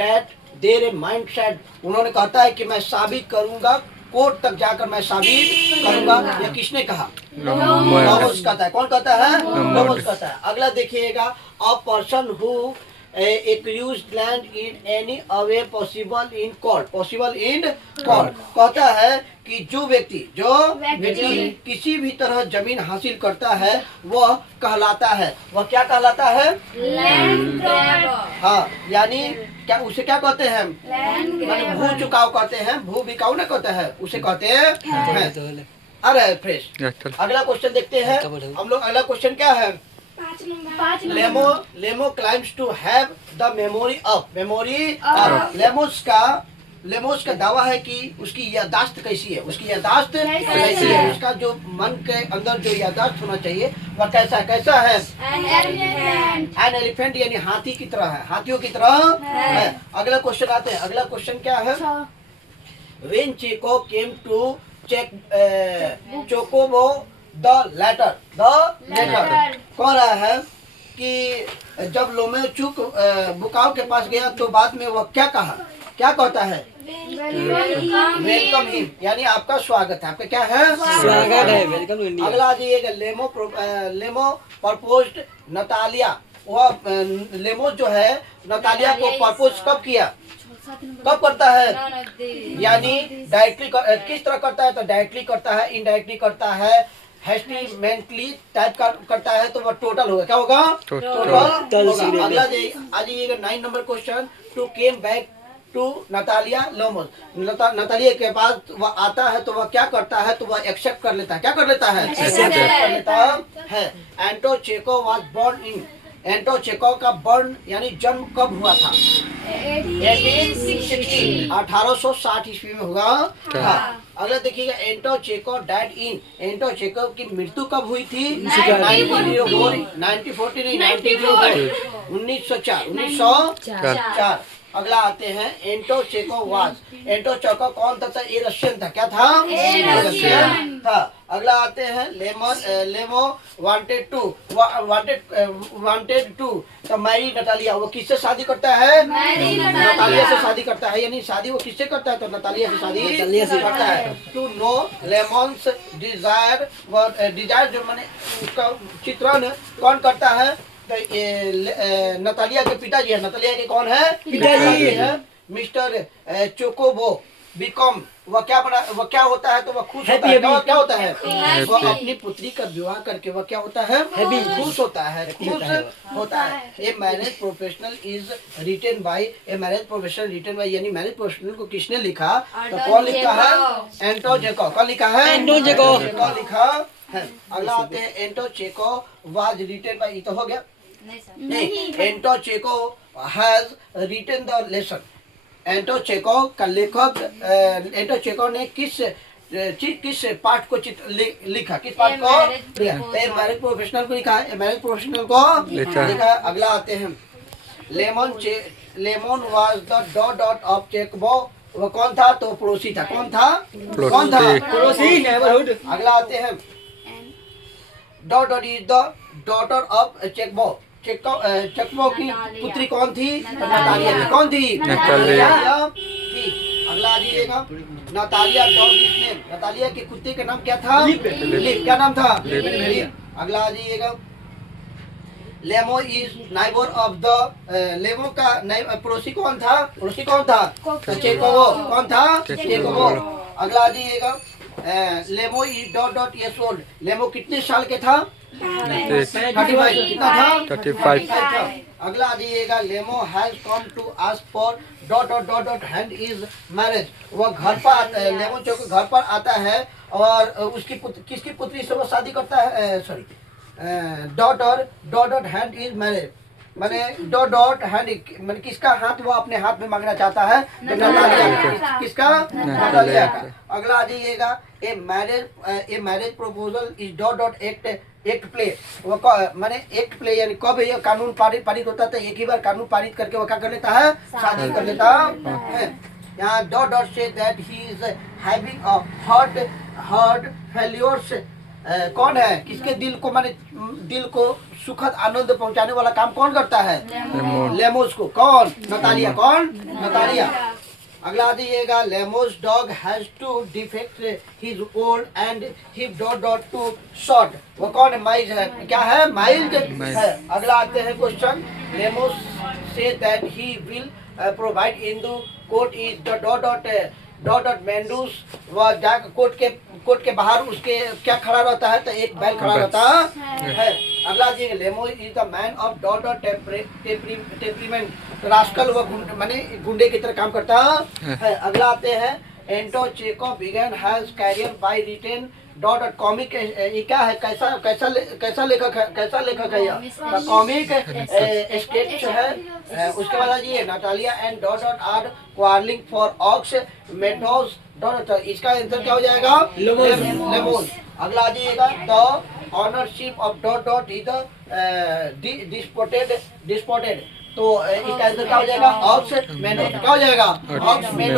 that their mindset, उन्होंने कहता है कि मैं साबित करूंगा, कोर्ट तक जाकर मैं साबित करूंगा। ये किसने कहा? लोमस कहता है। कौन कहता है? लोमस कहता है। अगला देखिएगा, a person who accused land in any way possible in court, possible in court, कहता है कि जो व्यक्ति किसी भी तरह जमीन हासिल करता है वह कहलाता है, वह क्या कहलाता है? Land grabber. हाँ, यानी क्या उसे क्या कहते हैं? माने भू चुकाव कहते हैं, भू बिकाऊ ना कहते हैं, उसे कहते हैं। अरे फ्रेश। अगला क्वेश्चन देखते हैं हम लोग। अगला क्वेश्चन क्या है? लेमो claims to have the memory of, लेमोस का दावा है कि उसकी याददाश्त कैसी है, उसकी याददाश्त कैसी है, उसका जो मन के अंदर जो याददाश्त होना चाहिए वह कैसा है? एन एलिफेंट, यानी हाथी की तरह है, हाथियों की तरह है। अगला क्वेश्चन आते हैं। अगला क्वेश्चन क्या है? व्हेन चेको केम टू चेक चोकोबो द लेटर कह रहा है कि जब लोमेचुक बुकाव के पास गया तो बाद में वह क्या कहा? क्या कहता है? वेलकम हिम, यानी आपका स्वागत है, आपका क्या है? स्वागत है, वेलकम। अगला दिएगा, लेमो प्रपोज्ड नतालिया, वह लेमो जो है नतालिया को प्रपोज कब किया? कब करता है? यानी डायरेक्टली किस तरह करता है? तो डायरेक्टली करता है, इनडायरेक्टली करता है, हेस्टिमेंटली टाइप करता है, तो वह टोटल होगा। क्या होगा? टोटल होगा। अगला आ जाइएगा 9 number question, to came back to Natalia Lomas, Natalia के पास वह आता है तो वह क्या करता है? तो वह एक्सेप्ट कर लेता है। क्या कर लेता है? एक्सेप्ट कर लेता है। एंटो चेको वाज बोर्न इन, एंटो चेको का बर्न यानी जन्म कब हुआ था? 1860 ईस्वी में हुआ था। अगला देखिएगा, एंटो चेको डाइड इन, एंटो चेको की मृत्यु कब हुई थी? 1904। अगला आते हैं, एंटो चेको वाज, एंटो चेको कौन था? ये रशियन था। क्या था? रशियन था। अगला आते हैं, लेमो वांटेड टू तो मैरी नतालिया, वो किससे शादी करता है? नतालिया से शादी करता है, यानी शादी वो किससे करता है? तो नतालिया से शादी करता है। टू नो लेमन्स डिजायर जो माने उसका चित्रण कौन करता है? नतालिया के पिताजी है। नतालिया के कौन है? पिताजी है। मिस्टर चोकोबो बिकम, वह क्या होता है? तो वह खुश होता है। क्या होता है? वह अपनी पुत्री का विवाह करके वह क्या होता है? खुश होता है, a marriage professional is written by, a marriage professional written by, यानी मैरिज प्रोफेशनल को किसने लिखा? तो कौन लिखा है? एंटो चेको। कौन लिखा है? एंटो चेको लिखा है। अगला आते हैं, एंटो चेको वाज रिटन बाय, ये तो हो गया नहीं। एंटो चेको हैज रिटन द लेसन, एंटो चेको का लेखक, एंटो चेको ने किस पाठ को लिखा? किस पाठ को लिखा? मैरिज प्रोफेशनल को लिखा है, मैरिज प्रोफेशनल को लिखा है। अगला आते हैं, लेमन वाज द डॉट ऑफ चेकोबो, वह कौन था? तो पड़ोसी था। कौन था? पड़ोसी, नेबरहुड। अगला आते हैं, dot is the daughter of चेकोबो, चेकोबो की पुत्री कौन थी? नतालिया थी। कौन थी? नतालिया थी। अगला आ जाइएगा, नतालिया डॉग नेम, नतालिया के कुत्ते का नाम क्या था? लिप। क्या नाम था? लिप। अगला आ जाइएगा, लेमो इज नाइबर ऑफ द, लेमो का पड़ोसी कौन था? चेकोबो। कौन था? चेकोबो। अगला आ जाइएगा, लेमो इज डॉट इयर्स ओल्ड, लेमो कितने साल के था? 35। कितना था? 35। अगला आ जाइएगा, लेमो has come to ask for dot hand is marriage, वह घर पर, लेमो चौक घर पर आता है और उसकी किसकी पुत्री से वो शादी करता है? Sorry, dot hand is marriage, माने डॉट हैंड माने किसका हाथ वो अपने हाथ में मांगना चाहता है? तो नतालिया। किसका? नतालिया का। अगला आ जाइएगा, a marriage proposal is dot act play, वो माने एक्ट प्ले यानी कब ये कानून पारित होता था? एक ही बार कानून पारित करके वो क्या कर लेता है? शादी कर लेता है। यहाँ डॉट से that he is having a heart failures कौन है, किसके दिल को माने दिल को सुखद आनंद पहुंचाने वाला काम कौन करता है? लेमोस को। कौन? नतालिया। कौन? नतालिया। अगला दीजिएगा, लेमोस dog has to defect his old and hip dot dot too short. वो कौन है? माइल्ड है। क्या है? माइल्ड है। अगला आते हैं क्वेश्चन, लेमोस से that he will provide in the court is the dot dot dot dot मेंडूस। वह जाकर कोर्ट के बाहर उसके क्या खड़ा रहता है? तो एक बैल खड़ा रहता है। अगला जी, लेमो is the man of dot dot temperament. Rascal वह माने गुंडे की तरह काम करता है। अगला आते हैं, Anton Chekhov began has career by written dot dot comic. ये क्या है? कैसा लेखक है यह? कॉमिक स्केच है। उसके बाद ये Natalia and dot dot are quarrelling for ox meadows dot. इसका आंसर क्या हो जाएगा? लेमोस। अगला आ जाइएगा, the ownership of dot dot is disputed. तो इसका आंसर क्या हो जाएगा? Ox meadows. क्या हो जाएगा? Ox meadows.